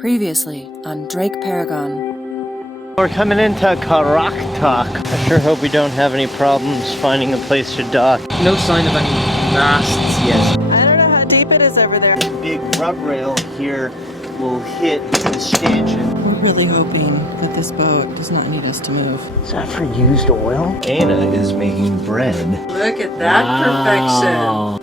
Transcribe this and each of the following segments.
Previously on DrakeParagon. We're coming into Karraktak. I sure hope we don't have any problems finding a place to dock. No sign of any masts yet. I don't know how deep it is over there. The big rub rail here will hit the stanchion. We're really hoping that this boat does not need us to move. Is that for used oil? Anna is making bread. Look at that perfection.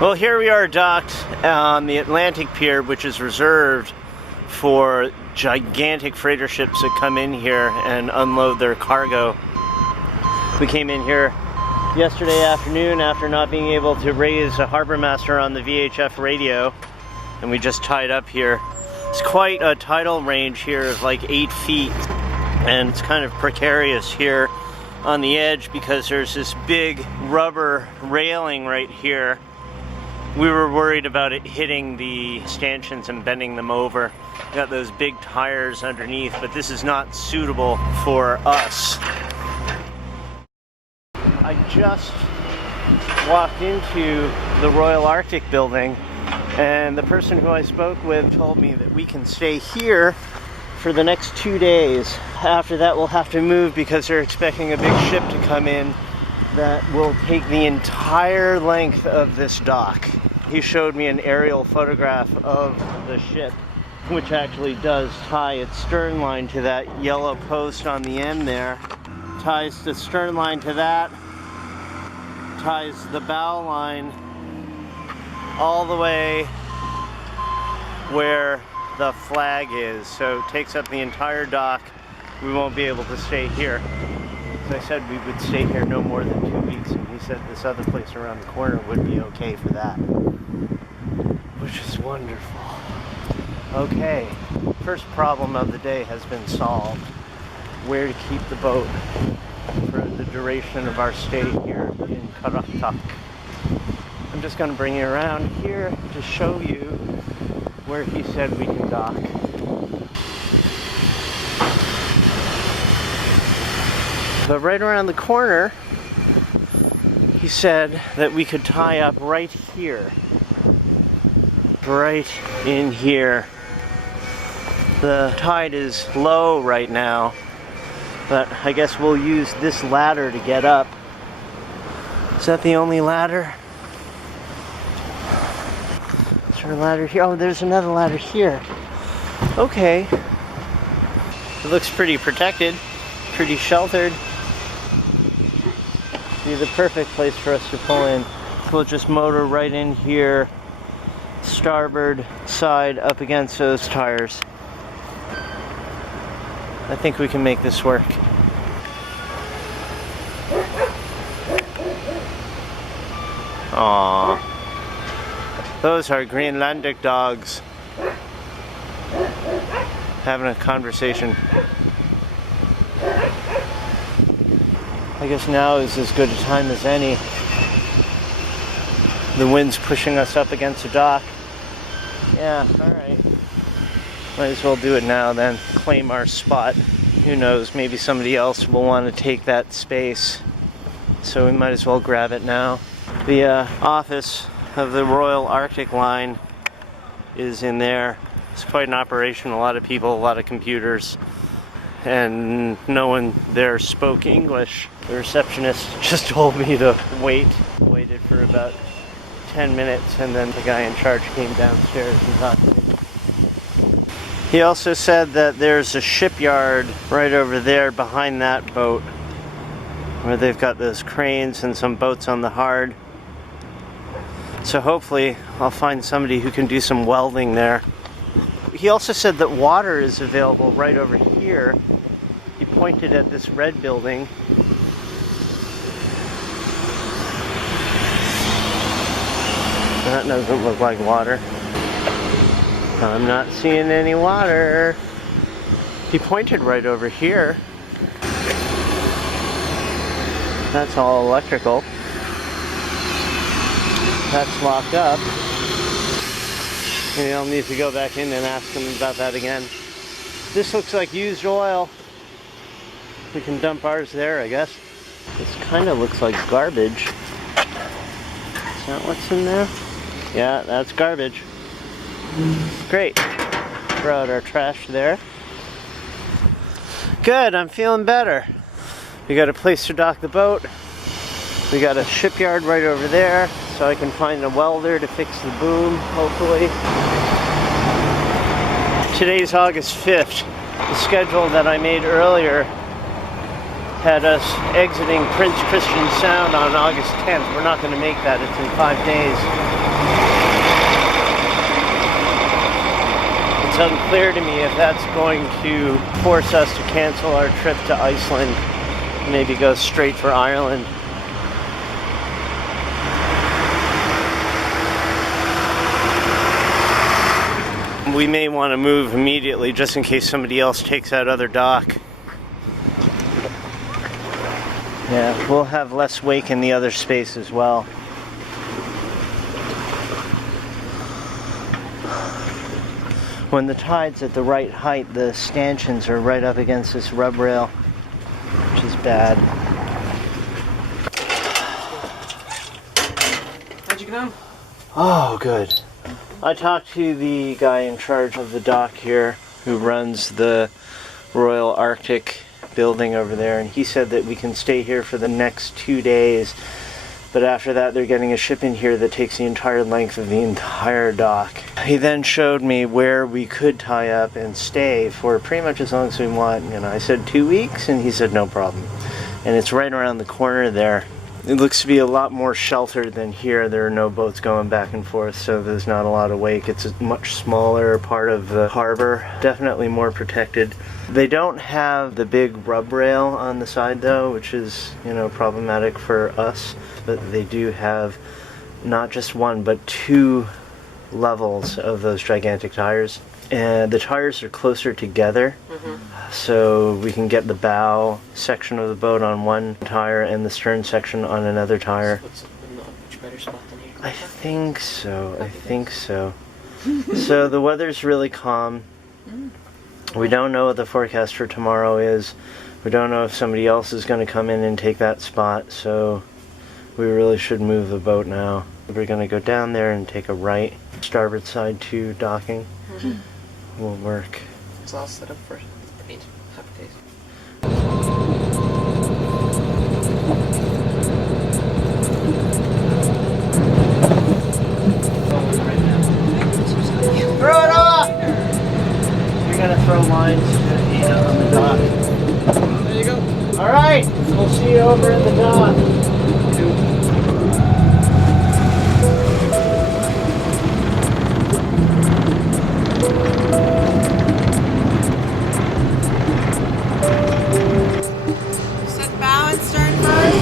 Well, here we are docked on the Atlantic Pier, which is reserved for gigantic freighter ships that come in here and unload their cargo. We came in here yesterday afternoon after not being able to raise a harbor master on the VHF radio, and we just tied up here. It's quite a tidal range here of like 8 feet, and it's kind of precarious here on the edge because there's this big rubber railing right here. We were worried about it hitting the stanchions and bending them over. Got those big tires underneath, but this is not suitable for us. I just walked into the Royal Arctic building, and the person who I spoke with told me that we can stay here for the next 2 days. After that, we'll have to move because they're expecting a big ship to come in that will take the entire length of this dock. He showed me an aerial photograph of the ship, which actually does tie its stern line to that yellow post on the end there. Ties the stern line to that, ties the bow line all the way where the flag is. So it takes up the entire dock. We won't be able to stay here. As I said, we would stay here no more than 2 weeks, and he said this other place around the corner would be okay for that, which is wonderful. Okay, first problem of the day has been solved. Where to keep the boat for the duration of our stay here in Karraktak. I'm just going to bring you around here to show you where he said we can dock. But right around the corner, he said that we could tie up right here. Right in here. The tide is low right now, but I guess we'll use this ladder to get up. Is that the only ladder? Is there a ladder here? Oh, there's another ladder here. Okay. It looks pretty protected, pretty sheltered. Be the perfect place for us to pull in. We'll just motor right in here, starboard side up against those tires. I think we can make this work. Aww. Those are Greenlandic dogs having a conversation. I guess now is as good a time as any. The wind's pushing us up against the dock. Yeah, alright. Might as well do it now then. Claim our spot. Who knows, maybe somebody else will want to take that space. So we might as well grab it now. The office of the Royal Arctic Line is in there. It's quite an operation, a lot of people, a lot of computers. And no one there spoke English. The receptionist just told me to wait. Waited for about 10 minutes, and then the guy in charge came downstairs and talked to me. He also said that there's a shipyard right over there behind that boat, where they've got those cranes and some boats on the hard. So hopefully I'll find somebody who can do some welding there. He also said that water is available right over here. He pointed at this red building. That doesn't look like water. I'm not seeing any water. He pointed right over here. That's all electrical. That's locked up. Maybe I'll need to go back in and ask him about that again. This looks like used oil. We can dump ours there, I guess. This kind of looks like garbage. Is that what's in there? Yeah, that's garbage. Great. Throw out our trash there. Good, I'm feeling better. We got a place to dock the boat. We got a shipyard right over there, so I can find a welder to fix the boom, hopefully. Today's August 5th. The schedule that I made earlier had us exiting Prince Christian Sound on August 10th. We're not going to make that. It's in 5 days. It's unclear to me if that's going to force us to cancel our trip to Iceland, maybe go straight for Ireland. We may want to move immediately just in case somebody else takes that other dock. Yeah, we'll have less wake in the other space as well. When the tide's at the right height, the stanchions are right up against this rub rail, which is bad. How'd you get on? Oh, good. I talked to the guy in charge of the dock here who runs the Royal Arctic building over there, and he said that we can stay here for the next 2 days, but after that they're getting a ship in here that takes the entire length of the entire dock. He then showed me where we could tie up and stay for pretty much as long as we want. You know, I said 2 weeks, and he said no problem. And it's right around the corner there. It looks to be a lot more sheltered than here. There are no boats going back and forth, so there's not a lot of wake. It's a much smaller part of the harbor, definitely more protected. They don't have the big rub rail on the side though, which is, you know, problematic for us, but they do have not just one, but 2 levels of those gigantic tires. And the tires are closer together, so we can get the bow section of the boat on one tire and the stern section on another tire. What's in a much better spot than here? I think so. I think so. So the weather's really calm. We don't know what the forecast for tomorrow is. We don't know if somebody else is going to come in and take that spot, so we really should move the boat now. We're going to go down there and take a right, starboard side to docking. Will work. It's all set up for 8 happy days. Throw it off! You're going to throw lines on the dock. There you go. Alright, we'll see you over in the dock.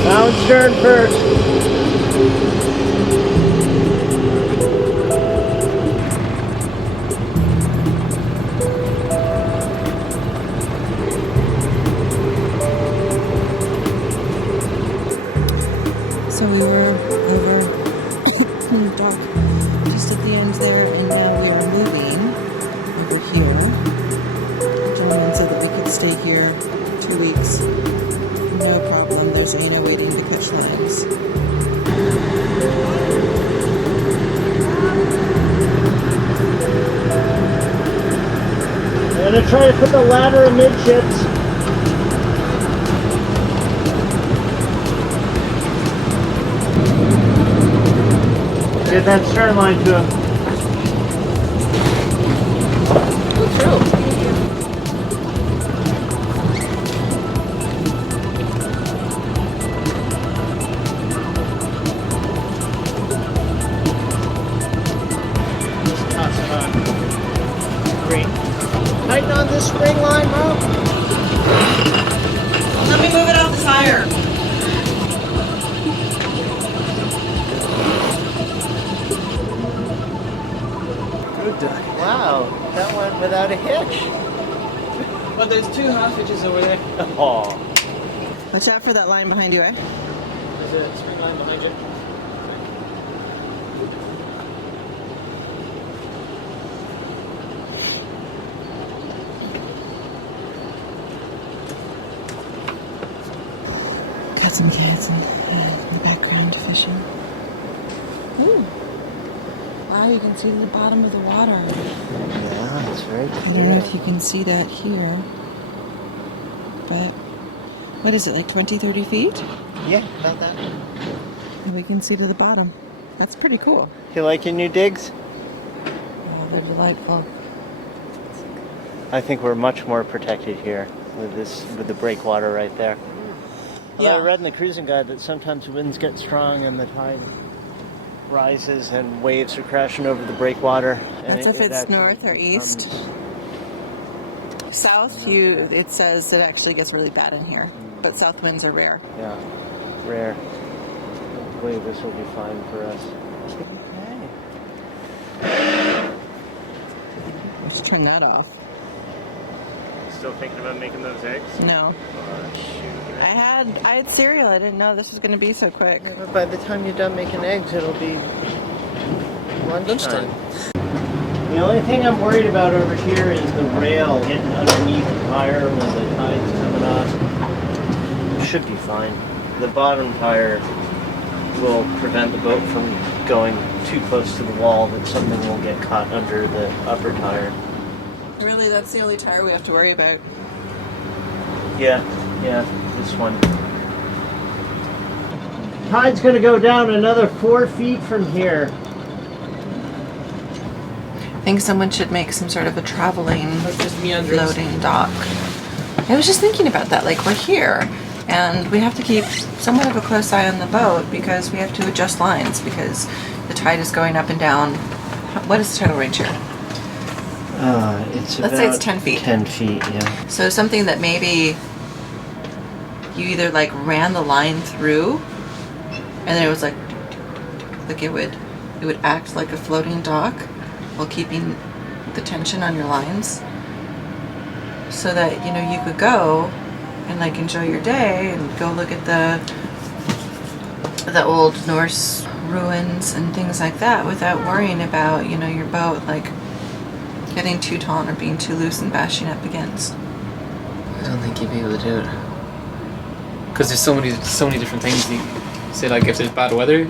Bow and stern first. So we were over the dock just at the end there, and now we are moving over here. The gentleman said that we could stay here 2 weeks. No problem. There's Anna waiting to catch lines. I'm going to try to put the ladder amidships. Get that stern line to him. spring. Tighten on this spring line, Mom. Let me move it off the tire. Good duck. Wow, that went without a hitch. But there's 2 half hitches over there. Oh. Watch out for that line behind you, right? There's a spring line behind you. Got some kids in the background fishing. Ooh. Wow, you can see the bottom of the water. Yeah, it's very I don't clear. know if you can see that here. But, what is it, like 20, 30 feet? Yeah, about that. And we can see to the bottom. That's pretty cool. You like your new digs? Oh, they're delightful. I think we're much more protected here with the breakwater right there. Although I read in the cruising guide that sometimes winds get strong and the tide rises and waves are crashing over the breakwater. That's if it's north or east. South, it says it actually gets really bad in here. But south winds are rare. Yeah, rare. Hopefully this will be fine for us. Okay. Let's turn that off. Still thinking about making those eggs? No. Oh, shoot. I had cereal. I didn't know this was going to be so quick. Yeah, but by the time you're done making eggs, it'll be lunchtime. The only thing I'm worried about over here is the rail getting underneath the tire when the tide's coming off. It should be fine. The bottom tire will prevent the boat from going too close to the wall that something will get caught under the upper tire. Really, that's the only tire we have to worry about. Yeah, this one. Tide's gonna go down another 4 feet from here. I think someone should make some sort of a traveling Just meanders. floating dock. I was just thinking about that. Like, we're here, and we have to keep somewhat of a close eye on the boat because we have to adjust lines because the tide is going up and down. What is the tidal range here? It's Let's say it's 10 feet. 10 feet, yeah. So something that maybe you either like ran the line through, and then it was like it would act like a floating dock while keeping the tension on your lines, so that you could go and like enjoy your day and go look at the old Norse ruins and things like that without worrying about your boat like getting too taut or being too loose and bashing up against. I don't think you'd be able to do it. Because there's so many different things. You say, like, if there's bad weather,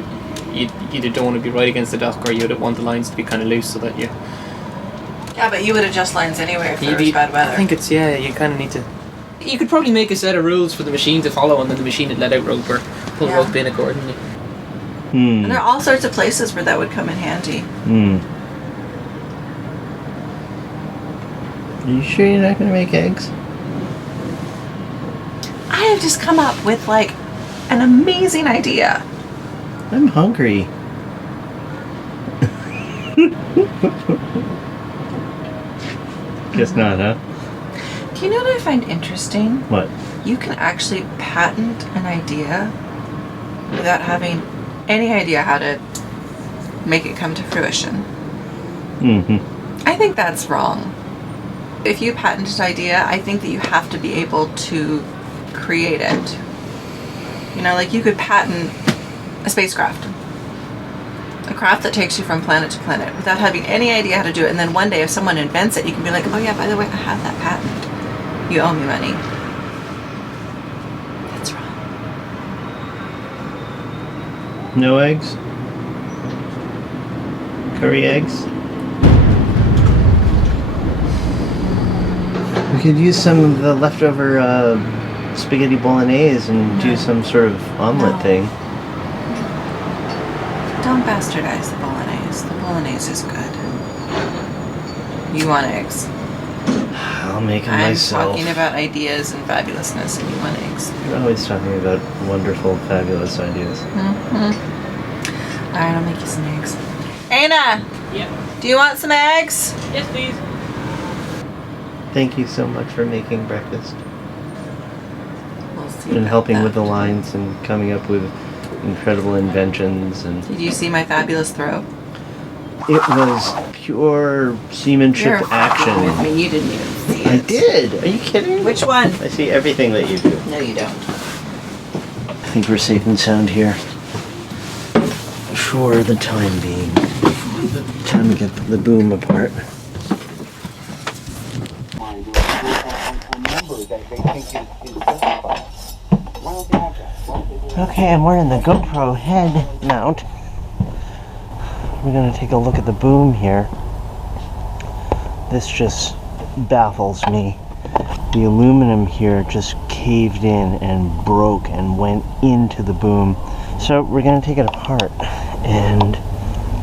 you either don't want to be right against the dock or you would want the lines to be kind of loose so that you... Yeah, but you would adjust lines anyway if there was bad weather. I think it's, you kind of need to... You could probably make a set of rules for the machine to follow and then the machine would let out rope or pull rope in accordingly. And there are all sorts of places where that would come in handy. Are you sure you're not going to make eggs? I have just come up with like an amazing idea. I'm hungry. Guess not, huh? Do you know what I find interesting? What? You can actually patent an idea without having any idea how to make it come to fruition. I think that's wrong. If you patent an idea, I think that you have to be able to create it. Like you could patent a spacecraft. A craft that takes you from planet to planet without having any idea how to do it. And then one day if someone invents it, you can be like, oh yeah, by the way, I have that patent. You owe me money. That's wrong. No eggs? Curry eggs? We could use some of the leftover spaghetti bolognese and do some sort of omelet thing. Don't bastardize the bolognese. The bolognese is good. You want eggs. I'll make them myself. I'm talking about ideas and fabulousness, and you want eggs. You're always talking about wonderful, fabulous ideas. Alright, I'll make you some eggs. Anna! Yeah. Do you want some eggs? Yes, please. Thank you so much for making breakfast We'll see and about helping with that. the lines and coming up with incredible inventions. And Did you see my fabulous throw? it was pure seamanship You're fucking with action. me. You didn't even see I it. did. Are you kidding? Which one? I see everything that you do. No, you don't. I think we're safe and sound here for the time being. Time to get the boom apart. Okay, and we're in the GoPro head mount. We're gonna take a look at the boom here. This just baffles me. The aluminum here just caved in and broke and went into the boom. So we're gonna take it apart and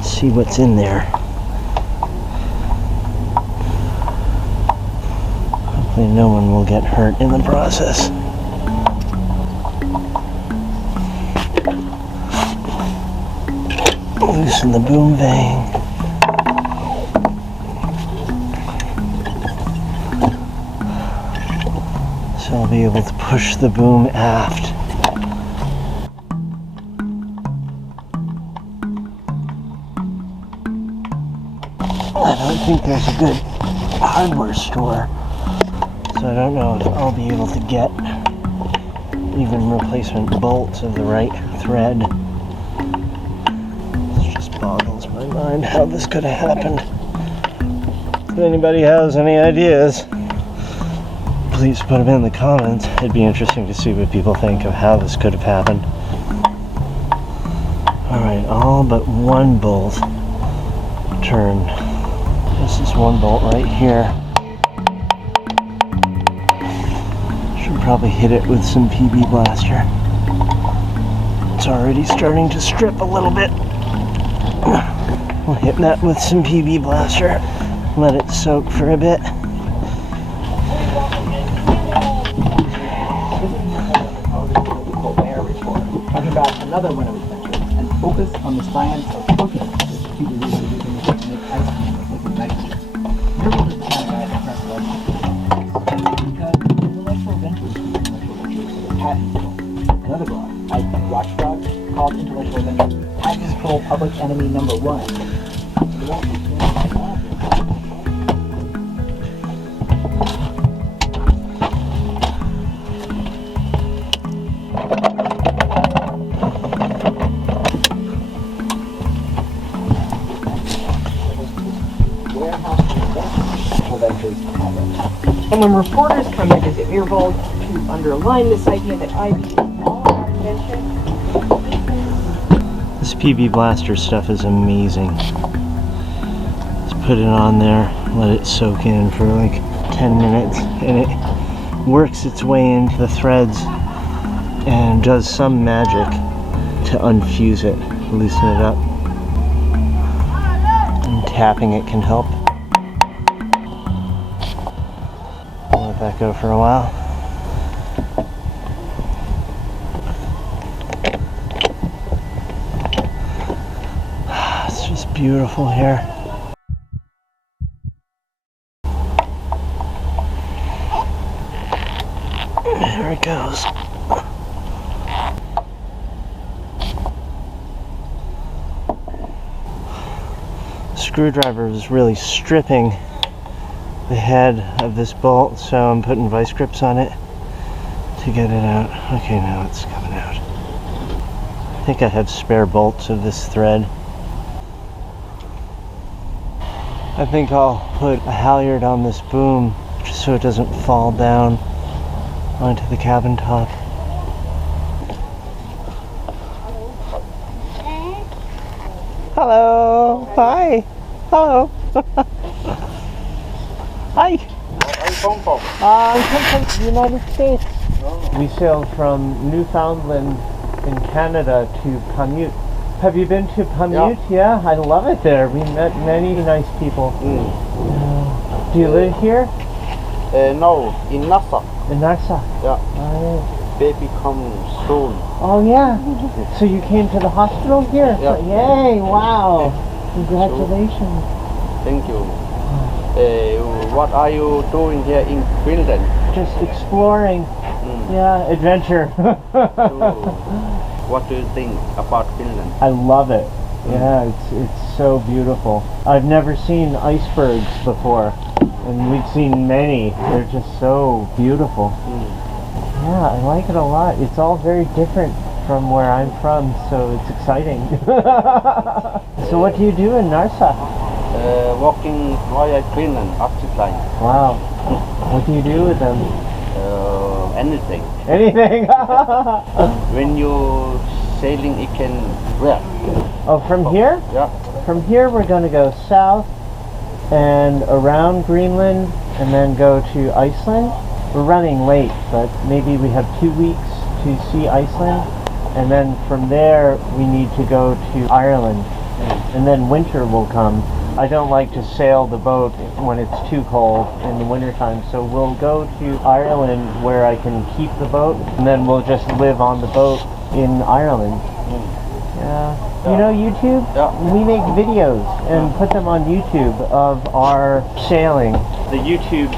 see what's in there. Hopefully no one will get hurt in the process. Loosen the boom vang. So I'll be able to push the boom aft. I don't think there's a good hardware store, so I don't know if I'll be able to get even replacement bolts of the right thread. It just boggles my mind how this could have happened. If anybody has any ideas, please put them in the comments. It'd be interesting to see what people think of how this could have happened. Alright, all but one bolt turned. This is one bolt right here. Should probably hit it with some PB Blaster. It's already starting to strip a little bit. We'll hit that with some PB Blaster. Let it soak for a bit. Talking about another one of his ventures and focus on the science of cooking, which Peter is using to make ice cream with liquid nitrogen. You're the kind of guy that press electric because intellectual ventures is a patent control. Another blog, IP Watchdog, called Intellectual Ventures Patent Control Public Enemy Number 1. And when reporters come to visit Mirvold to underline this idea that IB is all our invention. This PB Blaster stuff is amazing. Just put it on there, let it soak in for like 10 minutes, and it works its way into the threads and does some magic to unfuse it, loosen it up. And tapping it can help. Let that go for a while. It's just beautiful here. There it goes. The screwdriver is really stripping the head of this bolt, so I'm putting vice grips on it to get it out. Okay, now it's coming out. I think I have spare bolts of this thread. I think I'll put a halyard on this boom just so it doesn't fall down onto the cabin top. Hello. Hi. Hello. Hi. Where are you from? I'm from the United States. We sailed from Newfoundland in Canada to Pamute. Have you been to Pamute? Yeah, I love it there. We met many nice people. Do you live here? No, in Nassau. In Nassau? Yeah. Oh, Baby comes soon. oh yeah. So you came to the hospital here? Yeah. Yay, wow. Congratulations. Thank you. What are you doing here in Greenland? Just exploring. Yeah, adventure. So, what do you think about Greenland? I love it. Yeah, it's so beautiful. I've never seen icebergs before, and we've seen many. They're just so beautiful. Yeah, I like it a lot. It's all very different from where I'm from, so it's exciting. So what do you do in Narsa? Walking Royal Greenland Arctic line. Wow. What do you do with them? Anything. Anything? When you sailing, it can where? Oh, from here? Yeah. From here we're going to go south and around Greenland and then go to Iceland. We're running late, but maybe we have 2 weeks to see Iceland, and then from there we need to go to Ireland, and then winter will come. I don't like to sail the boat when it's too cold in the wintertime, so we'll go to Ireland where I can keep the boat, and then we'll just live on the boat in Ireland. Yeah. You know YouTube? Yeah. We make videos and put them on YouTube of our sailing. The YouTube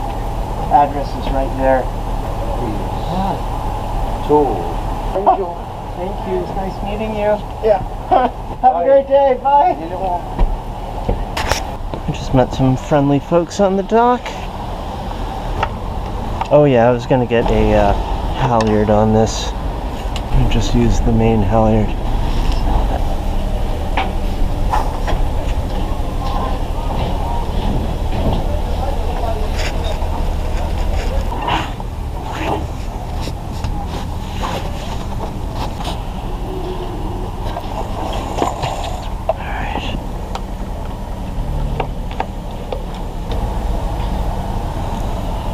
address is right there. So, Thank you. Thank you. It's nice meeting you. Yeah. Have a great day. Bye. I just met some friendly folks on the dock. Oh yeah, I was gonna get a halyard on this. I just used the main halyard.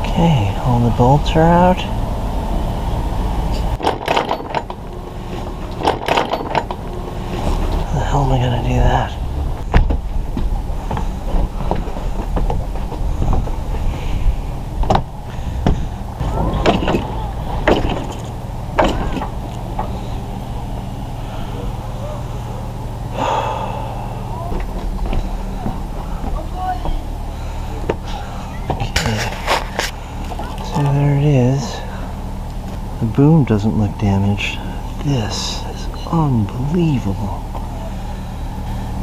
Okay, all the bolts are out. How the hell am I gonna do that? There it is. The boom doesn't look damaged. This is unbelievable.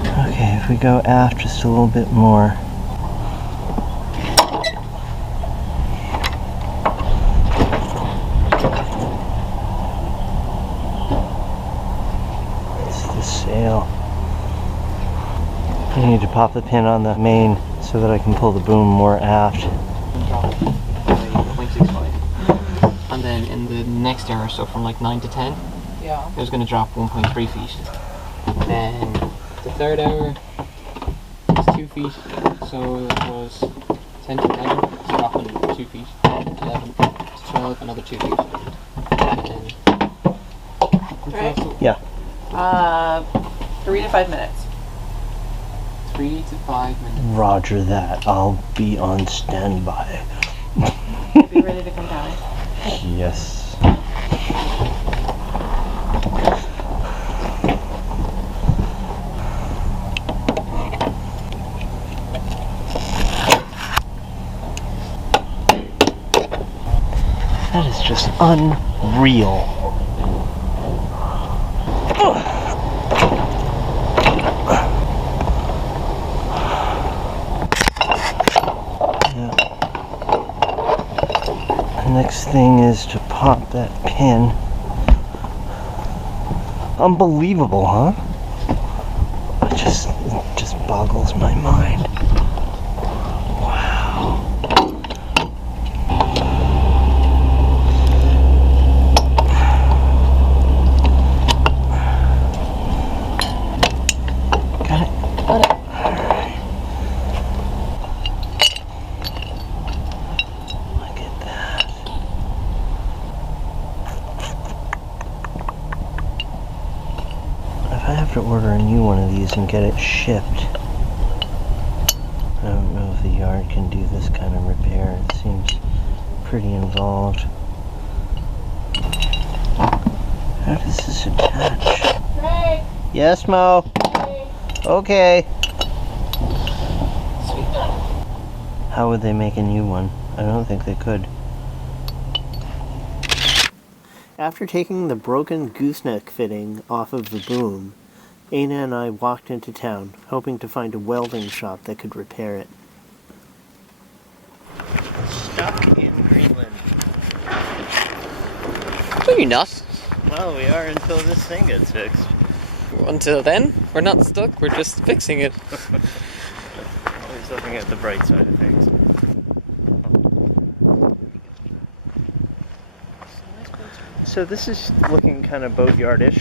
Okay, if we go aft just a little bit more. It's the sail. I need to pop the pin on the main so that I can pull the boom more aft. 0.65. And then in the next hour, so from like 9 to 10, it was going to drop 1.3 feet. Then the third hour was 2 feet, so it was 10 to 11, it's dropping 2 feet. 11 to 12, another 2 feet. And then, Right. Yeah. 3 to 5 minutes. 3 to 5 minutes. Roger that. I'll be on standby. Be ready to come down. Yes. That is just unreal. Next thing is to pop that pin. Unbelievable, huh? It just boggles my mind. Wow. Got it? Got it. Alright. Look at that. If I have to order a new one of these and get it shipped, I don't know if the yard can do this kind of repair. It seems pretty involved. How does this attach? Drake! Yes, Mo? Okay. Sweet. How would they make a new one? I don't think they could. After taking the broken gooseneck fitting off of the boom, Aina and I walked into town, hoping to find a welding shop that could repair it. Stuck in Greenland. No, you're not. Well, we are until this thing gets fixed. Until then, we're not stuck, we're just fixing it. Always looking at the bright side of things. So this is looking kind of boatyardish.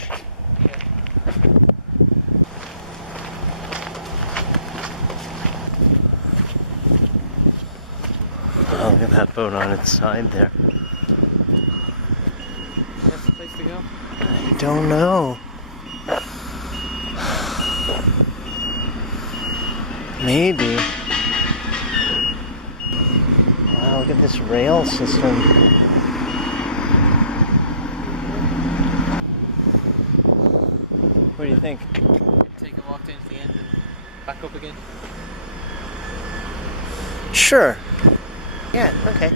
Oh, look at that boat on its side there. That's the place to go. I don't know. Maybe. Wow, look at this rail system. What do you think? Take a walk down to the end and back up again. Sure. Yeah, okay.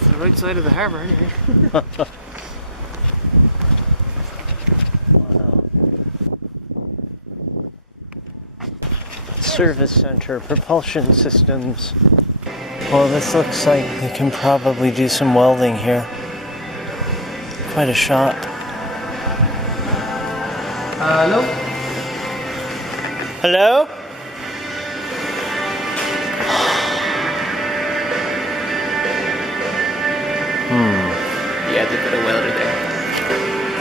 It's the right side of the harbour anyway. Wow. Service center, propulsion systems. Well, this looks like they can probably do some welding here. Quite a shop. Hello? Hello? Yeah, they've got a welder there.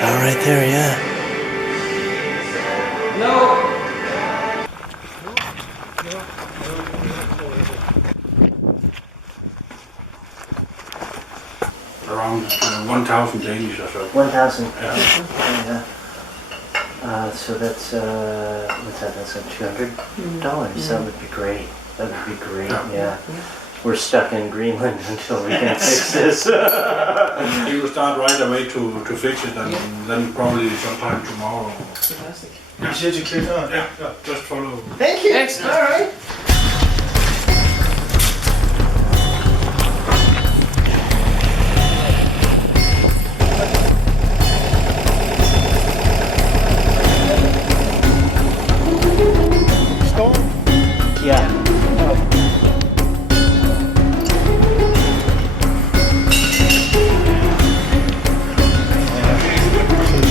Oh, right there, yeah. No! Around 1,000 Danish or so. 1,000. Yeah. So that's, what's that? That's like $200? That would be great. That would be great, yeah. We're stuck in Greenland until we can fix this. He will start right away to fix it, and then probably sometime tomorrow. Fantastic. Yeah, just follow. Thank you. Excellent. All right. Yeah.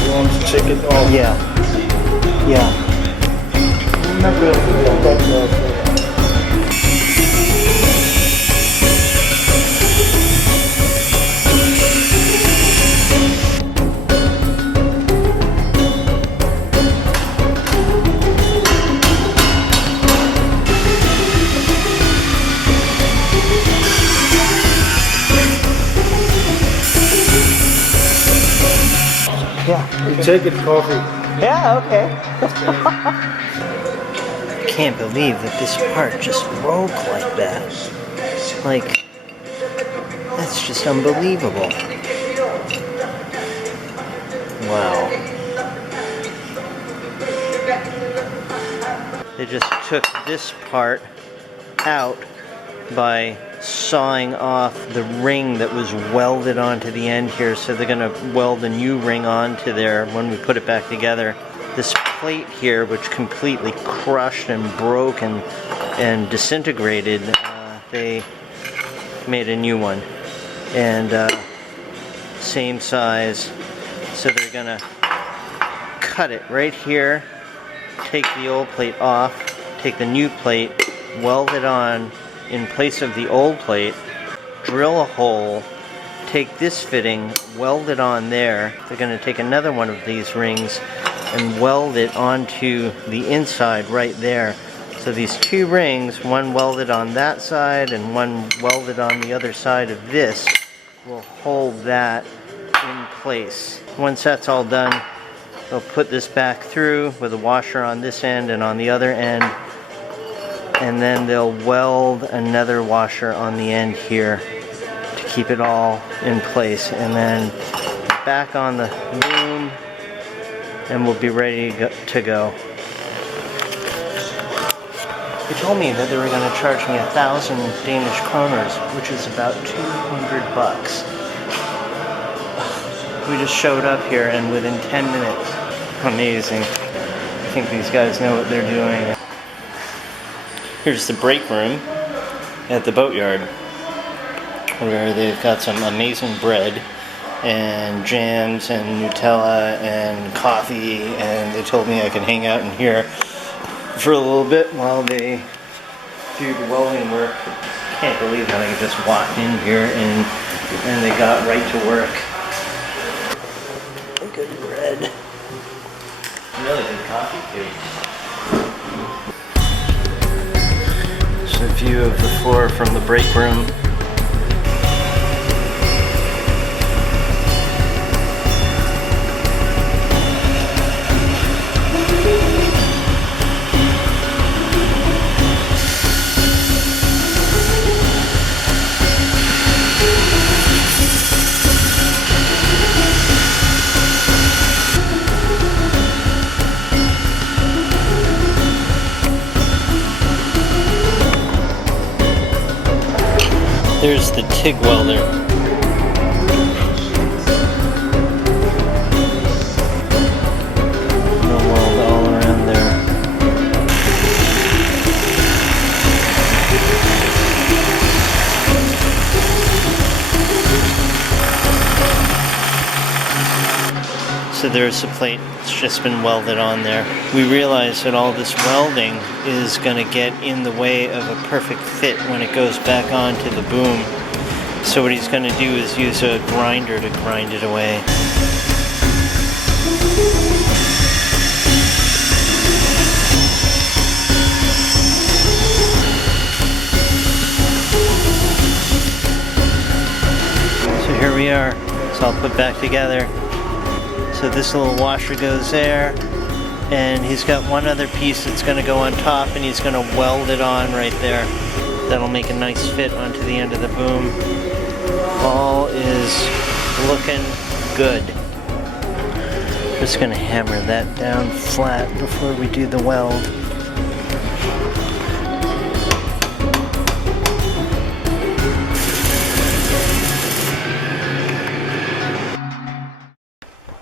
You want to check it off? Yeah. Yeah. You take it coffee. Yeah, okay. Can't believe that this part just broke like that. Like, that's just unbelievable. Wow. They just took this part out by sawing off the ring that was welded onto the end here, so they're going to weld a new ring onto there when we put it back together. This plate here, which completely crushed and broke and disintegrated, they made a new one, and same size, so they're going to cut it right here, take the old plate off, take the new plate, weld it on in place of the old plate, drill a hole, take this fitting, weld it on there. They're going to take another one of these rings and weld it onto the inside right there. So these two rings, one welded on that side and one welded on the other side of this, will hold that in place. Once that's all done, they'll put this back through with a washer on this end and on the other end, and then they'll weld another washer on the end here to keep it all in place, and then back on the loom, and we'll be ready to go. They told me that they were going to charge me 1,000 Danish kroners, which is about 200 bucks. We just showed up here and within 10 minutes, amazing. I think these guys know what they're doing. Here's the break room at the boatyard, where they've got some amazing bread and jams and Nutella and coffee, and they told me I could hang out in here for a little bit while they do the welding work. Can't believe how I just walked in here and they got right to work. Good bread. Really good coffee too. Just a view of the floor from the break room. There's the TIG welder. They'll weld all around there. So there's a plate that's just been welded on there. We realize that all this welding is going to get in the way of a perfect fit when it goes back onto the boom. So what he's going to do is use a grinder to grind it away. So here we are. It's all put back together. So this little washer goes there, and he's got one other piece that's going to go on top, and he's going to weld it on right there. That'll make a nice fit onto the end of the boom. All is looking good. Just going to hammer that down flat before we do the weld.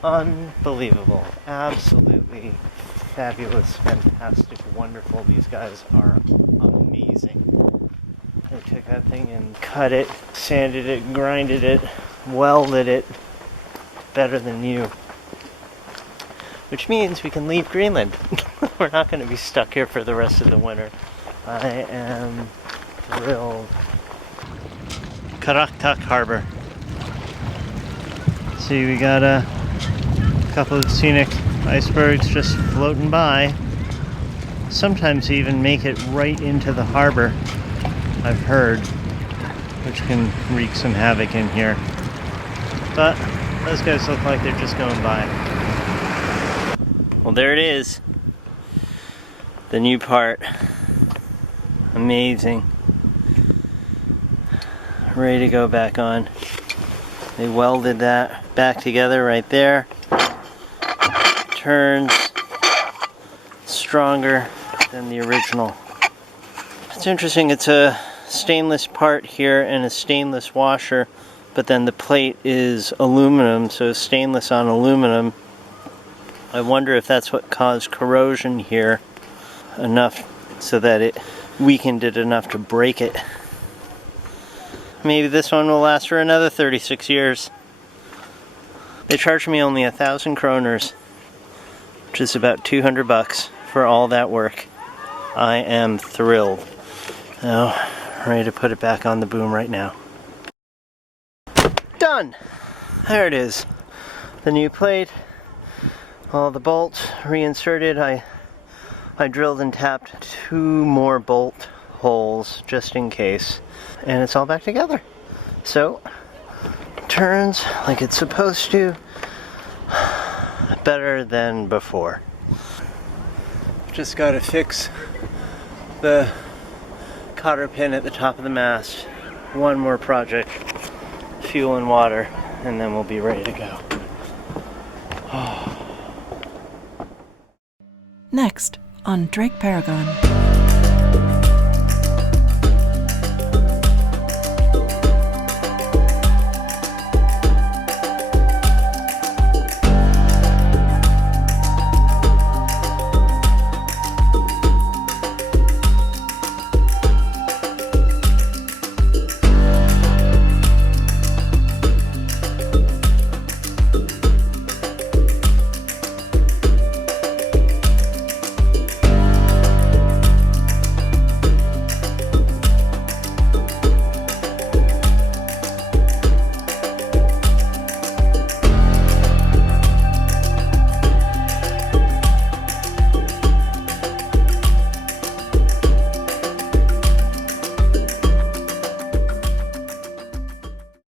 Unbelievable. Absolutely fabulous, fantastic, wonderful. These guys are amazing. They took that thing and cut it, sanded it, grinded it, welded it better than you. Which means we can leave Greenland. We're not going to be stuck here for the rest of the winter. I am thrilled. Karaktak Harbor. See, we got a couple of scenic icebergs just floating by. Sometimes they even make it right into the harbor, I've heard, which can wreak some havoc in here. But those guys look like they're just going by. Well, there it is. The new part. Amazing. Ready to go back on. They welded that back together right there. Turns stronger than the original. It's interesting, it's a stainless part here and a stainless washer, but then the plate is aluminum, so stainless on aluminum. I wonder if that's what caused corrosion here enough so that it weakened it enough to break it. Maybe this one will last for another 36 years. They charged me only 1,000 kroners, which is about 200 bucks for all that work. I am thrilled. Now, ready to put it back on the boom right now. Done! There it is. The new plate, all the bolts reinserted. I drilled and tapped 2 more bolt holes just in case, and it's all back together. So, turns like it's supposed to. Better than before. Just got to fix the cotter pin at the top of the mast. One more project, fuel and water, and then we'll be ready to go. Next on DrakeParagon.